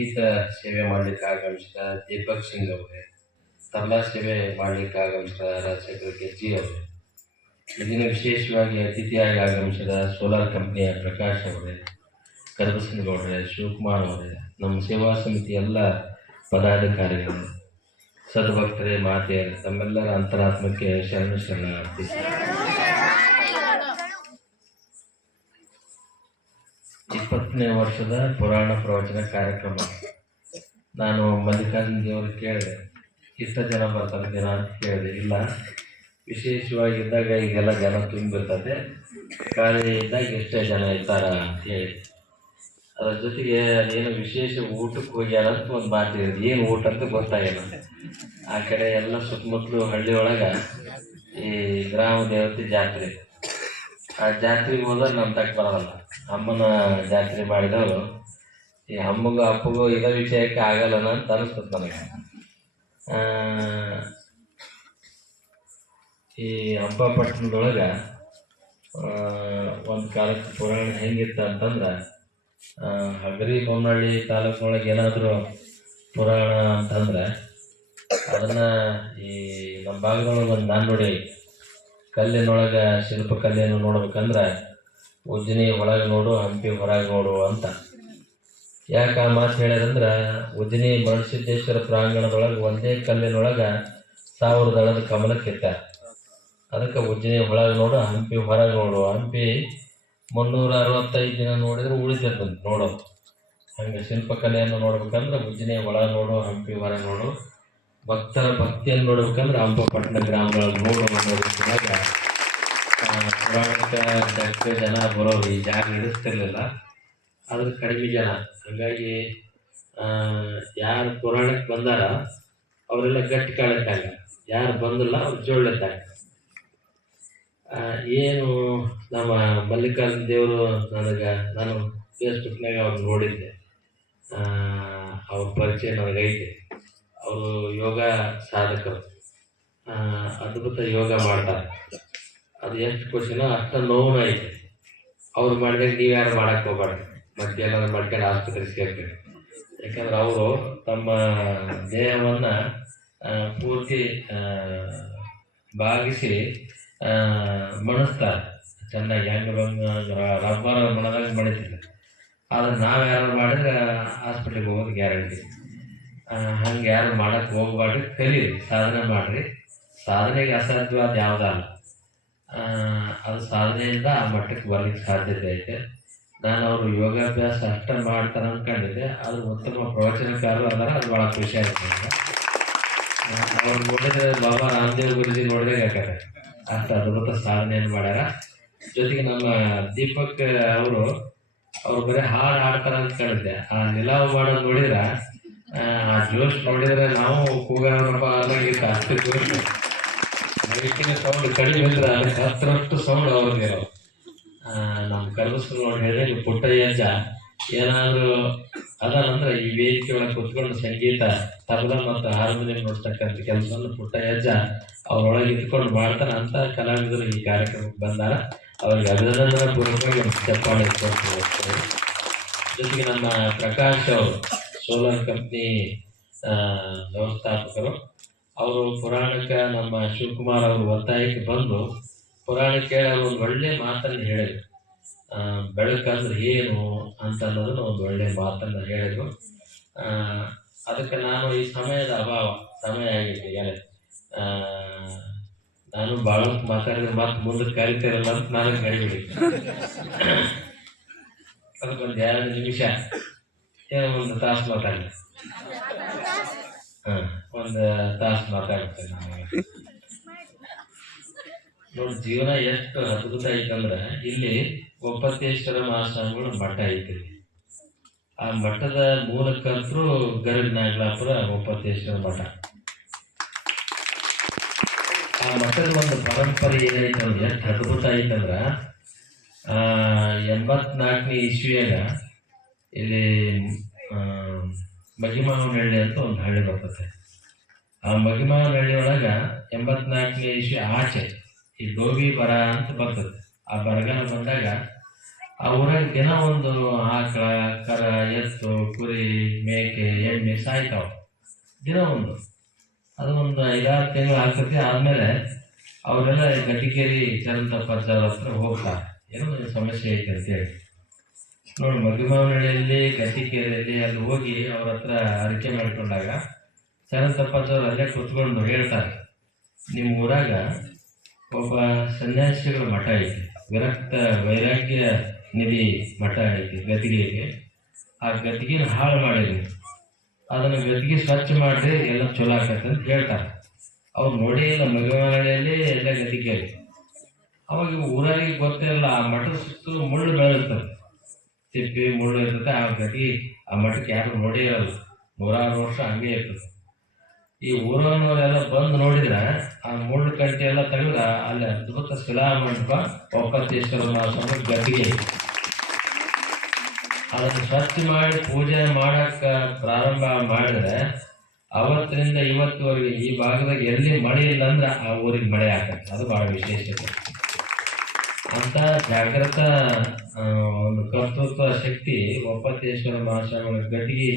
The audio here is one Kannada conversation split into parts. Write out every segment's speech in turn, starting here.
ಸಂಗೀತ ಸೇವೆ ಮಾಡಲಿಕ್ಕೆ ಆಗಮಿಸಿದ ದೀಪಕ್ ಸಿಂಗ್ ಅವರೇ, ತಬಲಾ ಸೇವೆ ಮಾಡಲಿಕ್ಕೆ ಆಗಮಿಸಿದ ರಾಜಶೇಖರ್ ಗೆಜ್ಜಿ ಅವರೇ, ಇದನ್ನು ವಿಶೇಷವಾಗಿ ಅತಿಥಿಯಾಗಿ ಆಗಮಿಸಿದ ಸೋಲಾರ್ ಕಂಪ್ನಿಯ ಪ್ರಕಾಶ್ ಅವರೇ, ಕರಬಸನಗೌಡರೇ, ಶಿವಕುಮಾರ್ ಅವರೇ, ನಮ್ಮ ಸೇವಾ ಸಮಿತಿ ಎಲ್ಲ ಪದಾಧಿಕಾರಿಗಳು, ಸದ್ಭಕ್ತರೇ, ಮಾತೆಯರೇ, ತಮ್ಮೆಲ್ಲರ ಅಂತರಾತ್ಮಕ್ಕೆ ಶರಣಾರ್ಥಿ. 20ನೇ ವರ್ಷದ ಪುರಾಣ ಪ್ರವಚನ ಕಾರ್ಯಕ್ರಮ. ನಾನು ಮಲ್ಲಿಕಾರ್ಜುನ ದೇವರು ಕೇಳಿದೆ, ಇಷ್ಟ ಜನ ಬರ್ತಾರೆ ದಿನ ಅಂತ ಕೇಳಿದೆ. ಇಲ್ಲ, ವಿಶೇಷವಾಗಿ ಇದ್ದಾಗ ಈಗೆಲ್ಲ ಜನ ತುಂಬಿರ್ತದೆ, ಖಾಲಿ ಇದ್ದಾಗ ಎಷ್ಟೇ ಜನ ಇರ್ತಾರ ಅಂತ ಹೇಳಿ. ಅದ್ರ ಜೊತೆಗೆ ಅದೇನು ವಿಶೇಷ ಊಟಕ್ಕೆ ಹೋಗ್ಯಾರ ಅಂತ ಒಂದು ಮಾತಿದೆ. ಏನು ಊಟ ಅಂತ ಗೊತ್ತಾಗಿಲ್ಲ. ಆ ಕಡೆ ಎಲ್ಲ ಸುತ್ತಮುತ್ತಲು ಹಳ್ಳಿ ಒಳಗೆ ಈ ಗ್ರಾಮ ದೇವತೆ ಜಾತ್ರೆ, ಆ ಜಾತ್ರೆಗೆ ಹೋದ್ರೆ ನಮ್ಮ ತಕ್ಕ ಬರೋಲ್ಲ. ಅಮ್ಮನ ಜಾತ್ರೆ ಮಾಡಿದವರು ಈ ಅಮ್ಮಗೂ ಅಪ್ಪಗೂ ಇರೋ ವಿಷಯಕ್ಕೆ ಆಗಲ್ಲ ಅಂತ ಅನಿಸ್ತದೆ ನನಗೆ. ಈ ಹಂಪಪಟ್ಟಣದೊಳಗೆ ಒಂದು ಕಾಲಕ್ಕೆ ಪುರಾಣ ಹೆಂಗಿತ್ತು ಅಂತಂದ್ರೆ, ಹಗರಿ ಬೊಮ್ಮನಹಳ್ಳಿ ತಾಲೂಕಿನೊಳಗೆ ಏನಾದರೂ ಪುರಾಣ ಅಂತಂದ್ರೆ ಅದನ್ನು ಈ ನಮ್ಮ ಭಾಗದೊಳಗೆ ಒಂದು ನಾಣ್ಣುಡಿ ಕಲ್ಲಿನೊಳಗೆ ಶಿಲ್ಪಕಲೆಯನ್ನು ನೋಡ್ಬೇಕಂದ್ರೆ ಉಜ್ಜಿನಿ ಒಳಗೆ ನೋಡು, ಹಂಪಿ ಹೊರಗೆ ನೋಡು ಅಂತ. ಯಾಕೆ ಆ ಮಾತು ಹೇಳ್ಯಾರಂದ್ರೆ, ಉಜ್ಜಿನಿ ಮರುಸಿದ್ದೇಶ್ವರ ಪ್ರಾಂಗಣದೊಳಗೆ ಒಂದೇ ಕಲ್ಲಿನೊಳಗೆ 1000 ದಳದ ಕಮಲಕ್ಕಿತ್ತ. ಅದಕ್ಕೆ ಉಜ್ಜಿನಿ ಒಳಗೆ ನೋಡು, ಹಂಪಿ ಹೊರಗೆ ನೋಡು. ಹಂಪಿ 365 ದಿನ ನೋಡಿದ್ರೆ ಉಳಿದಿರ್ತದೆ ನೋಡೋದು. ಹಂಗೆ ಶಿಲ್ಪಕಲೆಯನ್ನು ನೋಡ್ಬೇಕಂದ್ರೆ ಉಜ್ಜಿನಿ ಒಳಗೆ ನೋಡು, ಹಂಪಿ ಹೊರಗೆ ನೋಡು. ಭಕ್ತರ ಭಕ್ತಿಯನ್ನು ನೋಡ್ಬೇಕಂದ್ರೆ ಹಂಪಪಟ್ಟಣ ಗ್ರಾಮಗಳಲ್ಲಿ ನೋಡು ಅನ್ನೋದ್ರಾಗ ಪುರಾಣಕ್ಕೆ ಜಾಸ್ತಿ ಜನ ಬರೋರು. ಈ ಜಾಗ ಹಿಡಿಸ್ತಿರ್ಲಿಲ್ಲ, ಆದ್ರೆ ಕಡಿಮೆ ಜನ. ಹಾಗಾಗಿ ಯಾರು ಪುರಾಣಕ್ಕೆ ಬಂದಾರ ಅವರೆಲ್ಲ ಗಟ್ಟಿ ಕಾಳಿದ್ದಾಗ, ಯಾರು ಬಂದಿಲ್ಲ ಅವ್ರು ಜೋಳಿದ್ದಾಗ. ಏನು ನಮ್ಮ ಮಲ್ಲಿಕಾರ್ಜುನ ದೇವರು ನಾನು ಫೇಸ್ಬುಕ್ನಾಗ ಅವ್ರು ನೋಡಿದ್ದೆ, ಅವ್ರ ಪರಿಚಯ ನನಗೈತೆ. ಅವರು ಯೋಗ ಸಾಧಕರು, ಅದ್ಭುತ ಯೋಗ ಮಾಡ್ತಾರೆ. ಅದು ಎಷ್ಟು ಖುಷಿನೋ ಅಷ್ಟು ನೋವು ಐತೆ. ಅವ್ರು ಮಾಡಿದಾಗ ನೀವು ಯಾರು ಮಾಡೋಕ್ಕೆ ಹೋಗ್ಬಾರ್ದು, ಮತ್ತೆ ಏನಾದ್ರು ಮಾಡ್ಕೊಂಡು ಆಸ್ಪತ್ರೆಗೆ ಸೇರ್ಬೇಕು. ಯಾಕಂದ್ರೆ ಅವರು ತಮ್ಮ ದೇಹವನ್ನು ಪೂರ್ತಿ ಬಾಗಿಸಿ ಮಣಿಸ್ತಾರೆ ಚೆನ್ನಾಗಿ. ಹೆಂಗೆ ರಬ್ಬರ್ ಮಣದಾಗ ಮಣಿತಿಲ್ಲ. ಆದರೆ ನಾವು ಯಾರು ಮಾಡಿದ್ರೆ ಹಾಸ್ಪಿಟ್ಲಿಗೆ ಹೋಗೋದು ಗ್ಯಾರಂಟಿ. ಹಂಗೆ ಯಾರು ಮಾಡೋಕ್ಕೆ ಹೋಗ್ಬಾರ್ದು, ಕಲೀರಿ, ಸಾಧನೆ ಮಾಡಿರಿ. ಸಾಧನೆಗೆ ಅಸಾಧ್ಯವಾದ ಯಾವುದಲ್ಲ. ಅದು ಸಾಧನೆಯಿಂದ ಆ ಮಟ್ಟಕ್ಕೆ ಬರ್ಲಿಕ್ಕೆ ಸಾಧ್ಯತೆ ಐತೆ. ನಾನು ಅವರು ಯೋಗಾಭ್ಯಾಸ ಅಷ್ಟೇ ಮಾಡ್ತಾರೆ ಅಂದ್ಕೊಂಡಿದ್ದೆ, ಅದು ಉತ್ತಮ ಪ್ರವಚನಕಾರರು ಅದಾರ. ಅದು ಭಾಳ ಖುಷಿ ಆಗುತ್ತೆ. ಅವ್ರು ನೋಡಿದ್ರೆ ಬಾಬಾ ರಾಮದೇವ್ ಗುರುಜಿ ನೋಡಿದ್ರೆ ಯಾಕಂದ್ರೆ ಅಷ್ಟು ಅದ್ಭುತ ಸಾಧನೆಯನ್ನು ಮಾಡ್ಯಾರ. ಜೊತೆಗೆ ನಮ್ಮ ದೀಪಕ್ ಅವರು ಬರೀ ಹಾಡು ಹಾಡ್ತಾರೆ ಅಂತ ಕೇಳಿದ್ದೆ. ಆ ನಿಲಾವು ಮಾಡೋದು ನೋಡಿದ್ರೆ, ಆ ಜೋಶ್ ನೋಡಿದ್ರೆ ನಾವು ಕೂಗಾರಪ್ಪ ಅಲ್ಲಾಗಿತ್ತು. ಅಷ್ಟು ಜೋಶ್, ಮೈಕಿನ ಸೌಂಡ್ ಕಡಿಮೆ ಇದ್ರೆ ಅದಕ್ಕೆ 10ರಷ್ಟು ಸೌಂಡ್ ಅವ್ರಿಗೆ. ನಮ್ಮ ಕರಬಸರು ನೋಡಿ ಹೇಳಿದ್ರೆ, ಪುಟ್ಟಯ್ಯಜ್ಜ ಏನಾದರೂ ಅದಲ್ಲಂದ್ರೆ ಈ ವೇದಿಕೆ ಒಳಗೆ ಕುತ್ಕೊಂಡು ಸಂಗೀತ, ತಬಲ ಮತ್ತು ಹಾರ್ಮೋನಿಯಂ ನೋಡ್ತಕ್ಕಂಥ ಕೆಲಸವನ್ನು ಪುಟ್ಟಯ್ಯಜ್ಜ ಅವ್ರೊಳಗೆ ಇಟ್ಕೊಂಡು ಮಾಡ್ತಾರೆ. ಅಂತ ಕಲಾವಿದರು ಈ ಕಾರ್ಯಕ್ರಮಕ್ಕೆ ಬಂದಾರ. ಅವ್ರಿಗೆ ಅಭಿನಂದನೆ ಪೂರ್ವಕವಾಗಿ ಚಪ್ಪಾಳೆ ಇಟ್ಕೊಂಡು. ಜೊತೆಗೆ ನಮ್ಮ ಪ್ರಕಾಶ್ ಅವರು ಸೋಲಾರ್ ಕಂಪ್ನಿ ವ್ಯವಸ್ಥಾಪಕರು, ಅವರು ಪುರಾಣಕ್ಕೆ ನಮ್ಮ ಶಿವಕುಮಾರ್ ಅವರು ಒತ್ತಾಯಕ್ಕೆ ಬಂದು ಪುರಾಣಕ್ಕೆ ಅವರು ಒಂದು ಒಳ್ಳೆ ಮಾತನ್ನು ಹೇಳಿದರು. ಬೆಳಕಂದ್ರೆ ಏನು ಅಂತ ಅನ್ನೋದನ್ನು ಒಂದು ಒಳ್ಳೆ ಮಾತನ್ನು ಹೇಳಿದರು. ಅದಕ್ಕೆ ನಾನು ಈ ಸಮಯದ ಅಭಾವ, ಸಮಯ ಆಗಿತ್ತು ಈಗಲೇ, ನಾನು ಭಾಳ ಮಾತಾಡಿದ್ರೆ ಮತ್ತೆ ಮುಂದಕ್ಕೆ ಕರಿತಿರಲ್ಲ ಅಂತ ನಾನು ಕರಿಬಿಡಿ. ಅದಕ್ಕೊಂದು 2 ನಿಮಿಷ ಏನೋ ಒಂದು ತಾಸು ಮಾತಾಡಿ, ಒಂದು ತಾಸು ಮಾತಾಡ್ತೇನೆ ನಾನು. ನೋಡಿ, ಜೀವನ ಎಷ್ಟು ಅದ್ಭುತ ಐತಂದ್ರೆ, ಇಲ್ಲಿ ಒಪ್ಪತ್ತೇಶ್ವರ ಮಹಾಸ್ವಾಮಿಗಳು ಮಠ ಐತಿ. ಆ ಮಠದ ಮೂಲಕರ್ತರು ಗರಗ್ ನಾಗಲಾಪುರ ಒಪ್ಪತ್ತೇಶ್ವರ ಮಠ. ಆ ಮಠದ ಒಂದು ಪರಂಪರೆ ಏನೈತಂದ್ರೆ ಎಷ್ಟು ಅದ್ಭುತ ಐತಂದ್ರೆ, 84ನೇ ಇಸ್ವಿಯಾಗ ಇಲ್ಲಿ ಮಗಿಮಾವನಹಳ್ಳಿ ಅಂತ ಒಂದು ಹಳ್ಳಿ ಬರ್ತದೆ. ಆ ಮಗಿಮಾವನಹಳ್ಳಿ ಒಳಗೆ 84ನೇ ಇಸ್ವಿ ಆಚೆ ಈ ಡೋಬಿ ಬರ ಅಂತ ಬರ್ತದೆ. ಆ ಬರಗಾಲ ಬಂದಾಗ ಆ ಊರಾಗ ದಿನ ಒಂದು ಆಕಳ ಕರ ಎತ್ತು ಕುರಿ ಮೇಕೆ ಎಣ್ಣೆ ಸಾಯ್ತಾವ ದಿನ ಒಂದು. ಅದು ಒಂದು 5-6 ತಿಂಗಳು ಆಗ್ತದೆ. ಆದಮೇಲೆ ಅವರೆಲ್ಲ ಗಟ್ಟಿಗೇರಿ ಚರಂತ ಪರ್ಚಾರ ಹತ್ರ ಹೋಗ್ತಾರೆ, ಏನೋ ಸಮಸ್ಯೆ ಐತೆ ಅಂತೇಳಿ. ನೋಡಿ ಮಗಿಮಾವನಹಳ್ಳಿಯಲ್ಲಿ ಗಟ್ಟಿಕೇರಿಯಲ್ಲಿ ಅಲ್ಲಿ ಹೋಗಿ ಅವ್ರ ಹತ್ರ ಅರಿಕೆ ಮಾಡಿಕೊಂಡಾಗ ಚರಂತಪ್ಪಜ್ಜವ್ರು ಅಲ್ಲೇ ಕೂತ್ಕೊಂಡು ಹೇಳ್ತಾರೆ, ನಿಮ್ಮ ಊರಾಗ ಒಬ್ಬ ಸನ್ಯಾಸಿಗಳ ಮಠ ಐತಿ, ವಿರಕ್ತ ವೈರಾಗ್ಯ ನಿಧಿ ಮಠ ಐತಿ ಗದ್ದಿಗೆಗೆ. ಆ ಗದ್ದಿಗೆನ ಹಾಳು ಮಾಡಿದ್ವಿ, ಅದನ್ನು ಗದ್ದಿಗೆ ಸ್ವಚ್ಛ ಮಾಡಿದ್ರೆ ಎಲ್ಲ ಚಲೋ ಆಕತ್ತೆ ಅಂತ ಹೇಳ್ತಾರೆ. ಅವ್ರು ನೋಡಿ ಇಲ್ಲ ಮಗಮನೆಯಲ್ಲಿ ಎಲ್ಲ ಗದ್ದಿಗೆಯಲ್ಲಿ. ಅವಾಗ ಊರಾರಿಗೆ ಗೊತ್ತಿರಲ್ಲ, ಆ ಮಠದ ಸುತ್ತು ಮುಳ್ಳು ಬೆಳೆದಿರ್ತದೆ, ತಿಪ್ಪಿ ಮುಳ್ಳು ಇರ್ತದೆ. ಆ ಗದ್ದಿಗೆ ಆ ಮಠಕ್ಕೆ ಯಾರು ನೋಡೇ ಇರಲ್ಲ, 100 ವರ್ಷ ಹಂಗೆ ಇರ್ತದೆ. ಈ ಊರವರೆಲ್ಲ ಬಂದು ನೋಡಿದ್ರೆ ಆ ಮುಳ್ಳು ಕಂಟಿ ಎಲ್ಲ ತೆಗೆದ್ರೆ ಅಲ್ಲಿ ಅದ್ಭುತ ಶಿಲಾ ಮಂಟಪ ಒಪ್ಪತ್ತೇಶ್ವರ ಮಹಾಸ್ವಾಮಿ ಗದ್ದಿಗೆ. ಅದನ್ನು ಸ್ವಚ್ಛ ಮಾಡಿ ಪೂಜೆ ಮಾಡಕ್ಕೆ ಪ್ರಾರಂಭ ಮಾಡಿದ್ರೆ ಅವತ್ತಿನಿಂದ ಇವತ್ತುವರೆಗೆ ಈ ಭಾಗದಾಗ ಎಲ್ಲಿ ಮಳೆ ಇಲ್ಲ ಅಂದ್ರೆ ಆ ಊರಿಗೆ ಮಳೆ ಆಗತ್ತೆ. ಅದು ಭಾಳ ವಿಶೇಷತೆ. ಅಂತ ಜಾಗೃತ ಒಂದು ಕರ್ತೃತ್ವ ಶಕ್ತಿ ಒಪ್ಪತ್ತೇಶ್ವರ ಮಹಾಸ್ವಾಮಿಗಳ ಗದ್ದಿಗೆ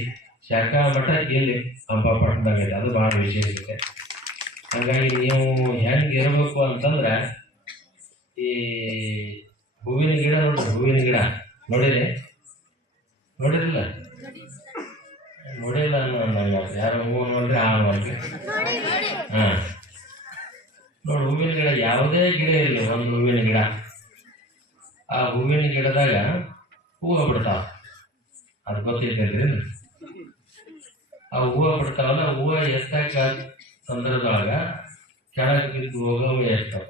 ಶಾಖಾ ಮಠ ಇಲ್ಲಿ ಹಂಪಪಟ್ಟಣದಾಗಿದೆ. ಅದು ಭಾಳ ವಿಶೇಷತೆ. ಹಾಗಾಗಿ ನೀವು ಹೆಂಗೆ ಇರಬೇಕು ಅಂತಂದ್ರೆ, ಈ ಹೂವಿನ ಗಿಡ ನೋಡ್ರಿ, ಹೂವಿನ ಗಿಡ ನೋಡಿರಿ? ನೋಡಿರಲಿಲ್ಲ? ನೋಡಿಲ್ಲ ಅನ್ನೋ ಯಾರು ಹೂವು ನೋಡ್ರಿ ಆ ನೋಡ್ರಿ. ಹಾಂ ನೋಡಿ, ಹೂವಿನ ಗಿಡ ಯಾವುದೇ ಗಿಡ ಇರಲಿ, ಒಂದು ಹೂವಿನ ಗಿಡ, ಆ ಹೂವಿನ ಗಿಡದಾಗ ಹೂವು ಬಿಡ್ತಾವ. ಅದು ಗೊತ್ತಿರ್ತೈತ್ರಿ. ಆ ಹೂವು ಬಿಡ್ತಾವಲ್ಲ, ಹೂವು ಎತ್ತಾಕ ಸಂದರ್ಭದೊಳಗ ಕೆಳಗೆ ಬಿದ್ದು ಹೋಗೋವು ಎಷ್ಟವು,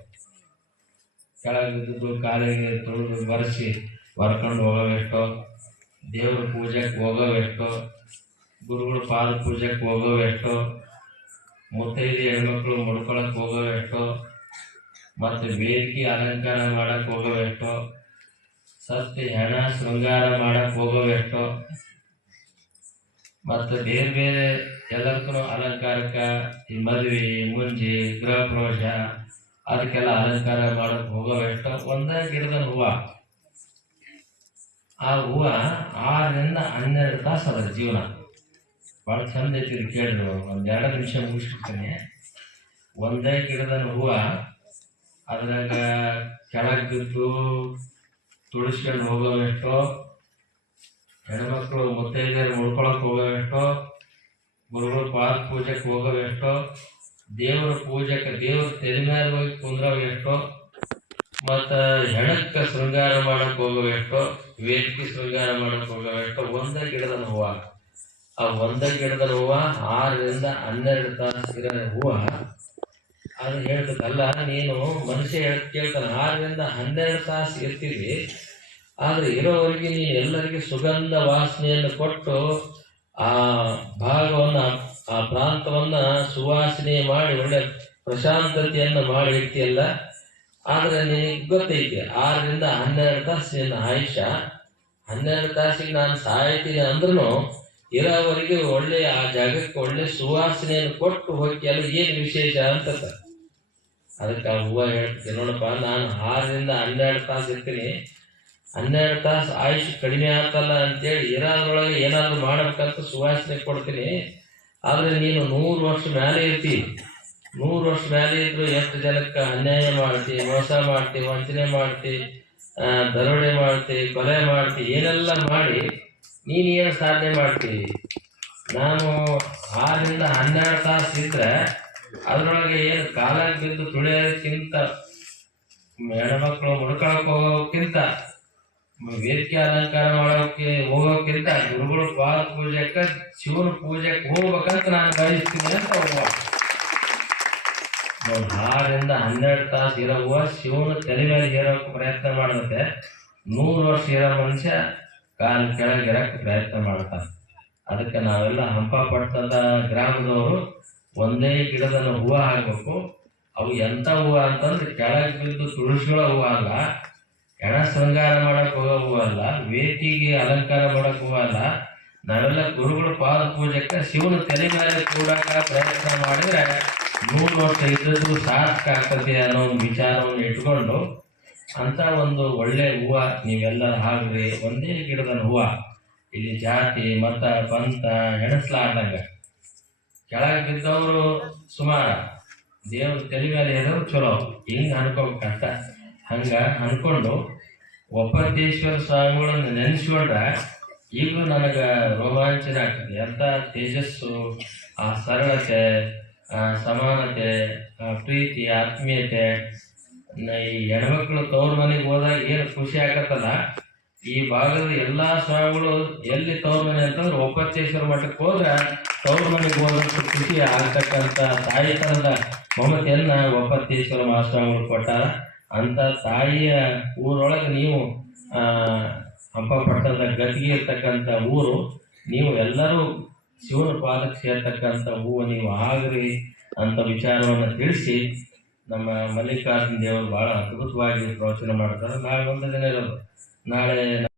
ಕೆಳಗೆ ಬಿದ್ದು ಕಾಲಿಗೆ ತೊಳೆದು ಬರೆಸಿ ಬರ್ಕೊಂಡು ಹೋಗೋವೆಷ್ಟೋ, ದೇವ್ರ ಪೂಜೆಗೆ ಹೋಗೋವೆಷ್ಟೋ, ಗುರುಗಳ ಪಾದ ಪೂಜೆಗೆ ಹೋಗೋವೆಷ್ಟೋ, ಮುತ್ತೈದೆ ಹೆಣ್ಮಕ್ಳು ಮುಡ್ಕೊಳಕ್ಕೆ ಹೋಗೋವೆಷ್ಟೋ, ಮತ್ತು ವೇದಿಕೆ ಅಲಂಕಾರ ಮಾಡಕ್ಕೆ ಹೋಗೋವೆಷ್ಟೋ, ಸತ್ಯ ಹೆಣ ಶೃಂಗಾರ ಮಾಡಕ್ಕೆ ಹೋಗೋವೆಷ್ಟೋ, ಮತ್ತು ಬೇರೆ ಬೇರೆ ಎಲ್ಲದಕ್ಕೂ ಅಲಂಕಾರಕ್ಕೆ ಈ ಮದುವೆ ಮುಂಜಿ ಗೃಹ ಪ್ರವೇಶ ಅದಕ್ಕೆಲ್ಲ ಅಲಂಕಾರ ಮಾಡಕ್ಕೆ ಹೋಗೋವೆಷ್ಟೋ ಒಂದೇ ಗಿಡದ ಹೂವು. ಆ ಹೂವು 6ರಿಂದ 12 ತಾಸು ಅದ ಜೀವನ. ಭಾಳ ಚಂದ ಐತಿ, ಇದು ಕೇಳಿದ್ರು. 1-2 ನಿಮಿಷ ಮುಗಿಸ್ಬಿಡ್ತೀನಿ. ಒಂದೇ ಗಿಡದ ಹೂವು, ಅದ್ರಾಗ ಕೆಳಗೆ ಬಿದ್ದು ತುಳಿಸ್ಕೊಂಡು ಹೋಗೋವೆಷ್ಟೋ, ಹೆಣ್ಮಕ್ಳು ಮುತ್ತೈದೆಯರು ಮುಡ್ಕೊಳಕ್ಕೆ ಹೋಗೋವೆಷ್ಟೋ, ಗುರುಗಳು ಪಾದ ಪೂಜೆಗೆ ಹೋಗೋವೆಷ್ಟೋ, ದೇವರ ಪೂಜೆಗೆ ದೇವ್ರ ತಲೆ ಮೇಲೆ ಹೋಗಿ ಕುಂದ್ರವೆಷ್ಟೋ, ಮತ್ತು ಹೆಣಕ್ಕೆ ಶೃಂಗಾರ ಮಾಡಕ್ಕೆ ಹೋಗೋವೆಷ್ಟೋ, ವೇದಿಕೆ ಶೃಂಗಾರ ಮಾಡಕ್ಕೆ ಹೋಗೋವೆಷ್ಟೋ ಒಂದೇ ಗಿಡದ ಹೂವು. ಆ ಒಂದೇ ಗಿಡದ ಹೂವು 6ರಿಂದ 12 ತಾಸು ಇರೋ ಹೂವು. ಅದು ಹೇಳ್ತದಲ್ಲ, ನೀನು ಮನುಷ್ಯ ಕೇಳ್ತಾನೆ 6ರಿಂದ 12 ತಾಸು ಇರ್ತೀವಿ, ಆದರೆ ಇರೋವರೆಗೆ ನೀನು ಎಲ್ಲರಿಗೆ ಸುಗಂಧ ವಾಸನೆಯನ್ನು ಕೊಟ್ಟು ಆ ಭಾಗವನ್ನು ಆ ಪ್ರಾಂತವನ್ನು ಸುವಾಸನೆ ಮಾಡಿ ಒಳ್ಳೆ ಪ್ರಶಾಂತತೆಯನ್ನು ಮಾಡಿ ಇರ್ತೀಯಲ್ಲ. ಆದರೆ ನಿನಗೆ ಗೊತ್ತೈತಿ 6ರಿಂದ 12 ತಾಸು ನಿನ್ನ ಆಯುಷ್ಯ. 12 ತಾಸಿಗೆ ನಾನು ಸಾಯ್ತೀನಿ ಅಂದ್ರೂ ಇರೋವರೆಗೆ ಒಳ್ಳೆ ಆ ಜಾಗಕ್ಕೆ ಒಳ್ಳೆ ಸುವಾಸನೆಯನ್ನು ಕೊಟ್ಟು ಹೋಗಿ ಅಲ್ಲಿ ಏನು ವಿಶೇಷ ಅಂತ. ಅದಕ್ಕೆ ಆ ಹೂವು ಹೇಳ್ತೀನಿ, ನೋಡಪ್ಪ, ನಾನು 6ರಿಂದ 12 ತಾಸು ಇರ್ತೀನಿ, 12 ತಾಸು ಆಯುಷ್ ಕಡಿಮೆ ಆಗ್ತಲ್ಲ ಅಂತೇಳಿ ಇರೋದ್ರೊಳಗೆ ಏನಾದರೂ ಮಾಡ್ಬೇಕಂತ ಸುವಾಸನೆ ಕೊಡ್ತೀನಿ. ಆದರೆ ನೀನು 100 ವರ್ಷ ಮೇಲೆ ಇರ್ತೀವಿ. 100 ವರ್ಷ ಮೇಲೆ ಇದ್ರು ಎಷ್ಟು ಜನಕ್ಕೆ ಅನ್ಯಾಯ ಮಾಡ್ತಿ, ಮೋಸ ಮಾಡ್ತಿ, ವಂಚನೆ ಮಾಡ್ತಿ, ದರೋಡೆ ಮಾಡ್ತಿ, ಕೊಲೆ ಮಾಡ್ತಿ, ಏನೆಲ್ಲ ಮಾಡಿ ನೀನೇನು ಸಾಧನೆ ಮಾಡ್ತೀವಿ. ನಾನು 6ರಿಂದ 12 ತಾಸು ಇದ್ರೆ ಅದರೊಳಗೆ ಏನು ಕಾಲಾಗಿ ಬಿದ್ದು ತುಳಿಯೋದಕ್ಕಿಂತ, ಹೆಣ್ಮಕ್ಳು ಮುಡ್ಕೊಳಕ್ಕೆ ಹೋಗೋಕ್ಕಿಂತ, ವೇದಿಕೆ ಅಲಂಕಾರ ಮಾಡೋಕ್ಕೆ ಹೋಗೋಕ್ಕಿಂತ ಗುರುಗಳು ಪಾದ ಪೂಜೆಗೆ ಶಿವನ ಪೂಜೆಗೆ ಹೋಗ್ಬೇಕಂತ ನಾನು ಬಯಸ್ತೀನಿ ಅಂತ ಹೋಗುವ. 6ರಿಂದ 12 ತಾಸು ಇರೋ ಹೂವು ಶಿವನ ತಲೆ ಮೇಲೆ ಹೇರೋಕ್ಕೆ ಪ್ರಯತ್ನ ಮಾಡುತ್ತೆ. 100 ವರ್ಷ ಇರೋ ಮನುಷ್ಯ ಕಾಲು ಕೆಳಗೆ ಇರೋಕ್ಕೆ ಪ್ರಯತ್ನ ಮಾಡ್ತಾನೆ. ಅದಕ್ಕೆ ನಾವೆಲ್ಲ ಹಂಪಪಟ್ಟಣದ ಗ್ರಾಮದವರು ಒಂದೇ ಗಿಡದ ಹೂವು ಆಗಬೇಕು. ಅವು ಎಂಥ ಹೂವು ಅಂತಂದ್ರೆ ಕೆಳಗೆ ಬಿದ್ದು ತುಳಸಿಗಳ ಹೂವು ಅಲ್ಲ, ಹೆಣ ಶೃಂಗಾರ ಮಾಡಕ್ಕೆ ಹೋಗೋ ಹೂವು ಅಲ್ಲ, ವೇದಿಕೆಗೆ ಅಲಂಕಾರ ಮಾಡಕ್ಕೆ ಹೂವು ಅಲ್ಲ. ನಾವೆಲ್ಲ ಗುರುಗಳ ಪಾದ ಪೂಜೆಗೆ ಶಿವನ ತಲೆ ಮೇಲೆ ಕೂಡಕ ಪ್ರಯತ್ನ ಮಾಡಿದ್ರೆ 100 ವರ್ಷ ಇದ್ದದ್ದು ಸಾರ್ಥಕ ಆಗ್ತದೆ ಅನ್ನೋ ಒಂದು ವಿಚಾರವನ್ನು ಇಟ್ಕೊಂಡು ಅಂತ ಒಂದು ಒಳ್ಳೆ ಹೂವು ನೀವೆಲ್ಲ ಹಾಕ್ರಿ. ಒಂದೇ ಗಿಡದ ಹೂವು, ಇಲ್ಲಿ ಜಾತಿ ಮತ ಪಂಥ ಎಣಿಸ್ಲಾರ್ದಂಗ ಕೆಳಗೆ ಬಿದ್ದವರು ಸುಮಾರು, ದೇವ್ರ ತಲೆ ಮೇಲೆ ಇರೋರು ಚಲೋ, ಹಿಂಗೆ ಅನ್ಕೋಬೇಕಂತ. ಹಂಗೆ ಅನ್ಕೊಂಡು ಒಪ್ಪತ್ತೇಶ್ವರ ಸ್ವಾಮಿಗಳನ್ನು ನೆನೆಸ್ಕೊಂಡ್ರೆ ಈಗಲೂ ನನಗೆ ರೋಮಾಂಚನ ಆಗ್ತದೆ. ಎಂಥ ತೇಜಸ್ಸು, ಆ ಸರಳತೆ, ಆ ಸಮಾನತೆ, ಆ ಪ್ರೀತಿ, ಆತ್ಮೀಯತೆ. ಈ ಹೆಣ್ಮಕ್ಳು ತವ್ರ ಮನೆಗೆ ಹೋದಾಗ ಏನು ಖುಷಿ ಆಗತ್ತಲ್ಲ, ಈ ಭಾಗದ ಎಲ್ಲ ಸ್ವಾಮಿಗಳು ಎಲ್ಲಿ ತವ್ರ ಮನೆ ಅಂತಂದ್ರೆ ಒಪ್ಪತ್ತೇಶ್ವರ ಮಠಕ್ಕೆ ಹೋದ್ರೆ ತವ್ರ ಮನೆಗೆ ಹೋದಷ್ಟು ಖುಷಿ ಆಗ್ತಕ್ಕಂಥ ತಾಯಿತನದ ಮಮತೆಯನ್ನು ಒಪ್ಪತ್ತೇಶ್ವರ ಮಹಾಸ್ವಾಮಿಗಳು ಕೊಟ್ಟಾರ. ಅಂಥ ತಾಯಿಯ ಊರೊಳಗೆ ನೀವು ಹಂಪಪಟ್ಟಣದ ಗತಿಗೆ ಇರ್ತಕ್ಕಂಥ ಊರು, ನೀವು ಎಲ್ಲರೂ ಶಿವನ ಪಾದಕ್ಕೆ ಸೇರ್ತಕ್ಕಂಥ ಹೂವು ನೀವು ಆಗ್ರಿ ಅಂತ ವಿಚಾರವನ್ನು ತಿಳಿಸಿ ನಮ್ಮ ಮಲ್ಲಿಕಾರ್ಜುನ ದೇವರು ಭಾಳ ಅದ್ಭುತವಾಗಿ ಪ್ರವಚನ ಮಾಡ್ತಾರೆ. ನಾಳೆ ಒಂದು ದಿನ ಇರೋದು, ನಾಳೆ